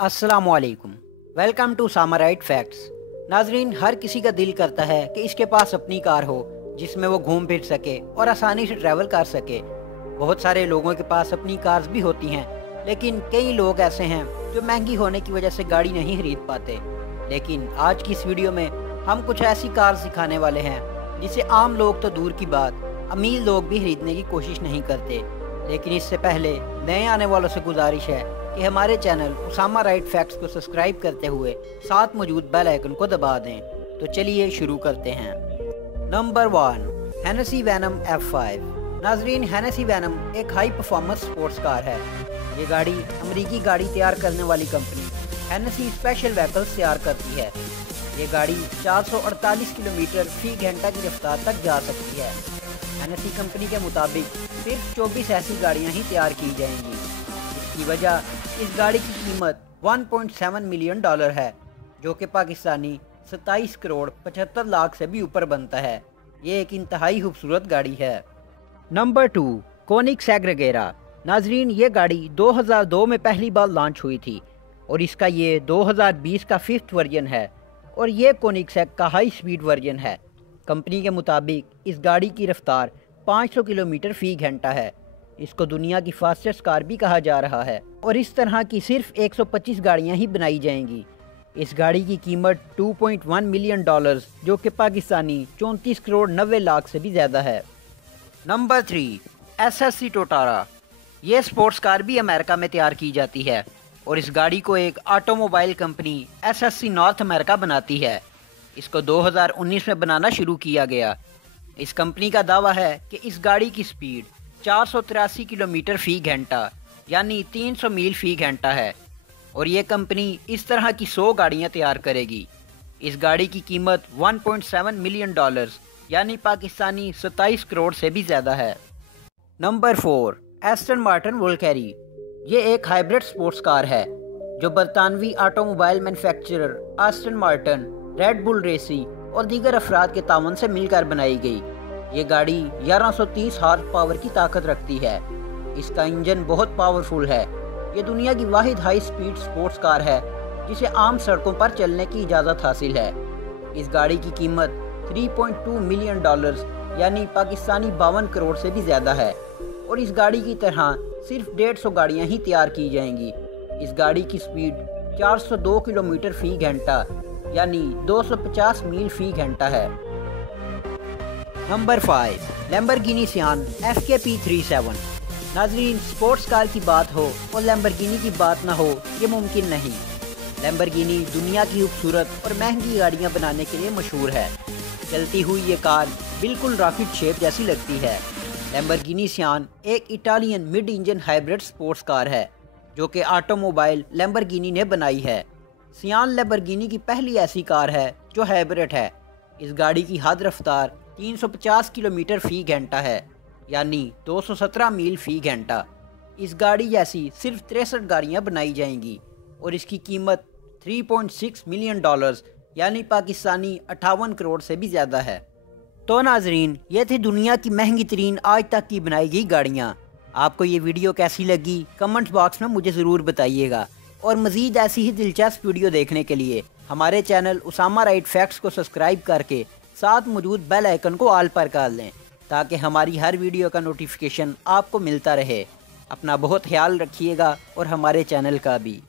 अस्सलामुअलैकुम। Welcome to सामराइट facts. नाजरीन, हर किसी का दिल करता है कि इसके पास अपनी कार हो जिसमें वो घूम फिर सके और आसानी से ट्रैवल कर सके। बहुत सारे लोगों के पास अपनी कार्स भी होती हैं, लेकिन कई लोग ऐसे हैं जो महंगी होने की वजह से गाड़ी नहीं खरीद पाते। लेकिन आज की इस वीडियो में हम कुछ ऐसी कार्स दिखाने वाले हैं जिसे आम लोग तो दूर की बात, अमीर लोग भी खरीदने की कोशिश नहीं करते। लेकिन इससे पहले नए आने वालों से गुजारिश है कि हमारे चैनल उसामा राइट फैक्ट्स को सब्सक्राइब करते हुए साथ मौजूद बेल आइकन को दबा दें। तो चलिए शुरू करते हैं। Number 1, Hennessey Venom F5। नाजरीन, हेनेसी वेनम एक हाई परफॉर्मेंस स्पोर्ट्स कार है। ये गाड़ी अमेरिकी गाड़ी तैयार करने वाली कंपनी हेनेसी स्पेशल व्हीकल्स तैयार करती है। ये गाड़ी 448 किलोमीटर फी घंटा की रफ्तार तक जा सकती है। हेनेसी कंपनी के मुताबिक सिर्फ 24 ऐसी गाड़ियाँ ही तैयार की जाएंगी। इसकी वजह इस गाड़ी की कीमत $1.7 मिलियन है, जो कि पाकिस्तानी 27 करोड़ 75 लाख से भी ऊपर बनता है। ये एक इंतहाई खूबसूरत गाड़ी है। नंबर 2, कोनिग्सेग रेगेरा। नाजरीन, ये गाड़ी 2002 में पहली बार लॉन्च हुई थी और इसका ये 2020 का 5th वर्जन है और ये कोनिग्सेग का हाई स्पीड वर्जन है। कंपनी के मुताबिक इस गाड़ी की रफ्तार 500 किलोमीटर फी घंटा है। इसको दुनिया की फास्टेस्ट कार भी कहा जा रहा है और इस तरह की सिर्फ 125 गाड़ियां ही बनाई जाएंगी। इस गाड़ी की कीमत $2.1 मिलियन, जो कि पाकिस्तानी 34 करोड़ 90 लाख से भी ज़्यादा है। Number 3, SSC टोटारा। ये स्पोर्ट्स कार भी अमेरिका में तैयार की जाती है और इस गाड़ी को एक automobile company SSC north America बनाती है। इसको 2019 में बनाना शुरू किया गया। इस कंपनी का दावा है कि इस गाड़ी की स्पीड 483 किलोमीटर फी घंटा यानी 300 मील फी घंटा है और ये कंपनी इस तरह की 100 गाड़ियाँ तैयार करेगी। इस गाड़ी की कीमत $1.7 मिलियन यानी पाकिस्तानी 27 करोड़ से भी ज़्यादा है। Number 4, Aston Martin Valkyrie. ये एक हाइब्रिड स्पोर्ट्स कार है जो बरतानवी automobile manufacturer Aston Martin, Red Bull racing और दीगर अफराद के तावन से मिलकर बनाई गई। ये गाड़ी 1130 हॉर्स पावर की ताकत रखती है। इसका इंजन बहुत पावरफुल है। ये दुनिया की वाहिद हाई स्पीड स्पोर्ट्स कार है जिसे आम सड़कों पर चलने की इजाज़त हासिल है। इस गाड़ी की कीमत $3.2 मिलियन यानी पाकिस्तानी 52 करोड़ से भी ज़्यादा है और इस गाड़ी की तरह सिर्फ 150 गाड़ियाँ ही तैयार की जाएंगी। इस गाड़ी की स्पीड 402 किलोमीटर फी घंटा यानी 250 मील फी घंटा है। नंबर 5, लैम्बोर्गिनी सियान FKP37। नाजरीन, स्पोर्ट्स कार की बात हो और लैम्बोर्गिनी की बात ना हो, ये मुमकिन नहीं। लैम्बोर्गिनी दुनिया की खूबसूरत और महंगी गाड़ियां बनाने के लिए मशहूर है। चलती हुई ये कार बिल्कुल रॉकेट शेप जैसी लगती है। लैम्बोर्गिनी सियान एक Italian mid engine hybrid sports car है जो कि ऑटोमोबाइल लैम्बोर्गिनी ने बनाई है। सियान लैम्बोर्गिनी की पहली ऐसी कार है जो हाइब्रिड है। इस गाड़ी की हद रफ्तार 350 किलोमीटर फी घंटा है यानी 217 मील फी घंटा। इस गाड़ी जैसी सिर्फ 63 गाड़ियाँ बनाई जाएंगी और इसकी कीमत $3.6 मिलियन यानी पाकिस्तानी 58 करोड़ से भी ज़्यादा है। तो नाजरीन, ये थी दुनिया की महंगी तरीन आज तक की बनाई गई गाड़ियाँ। आपको ये वीडियो कैसी लगी कमेंट्स बॉक्स में मुझे ज़रूर बताइएगा और मज़ीद ऐसी ही दिलचस्प वीडियो देखने के लिए हमारे चैनल उसामा राइट फैक्ट्स को सब्सक्राइब करके साथ मौजूद बेल आइकन को ऑल पर कर लें ताकि हमारी हर वीडियो का नोटिफिकेशन आपको मिलता रहे। अपना बहुत ख्याल रखिएगा और हमारे चैनल का भी।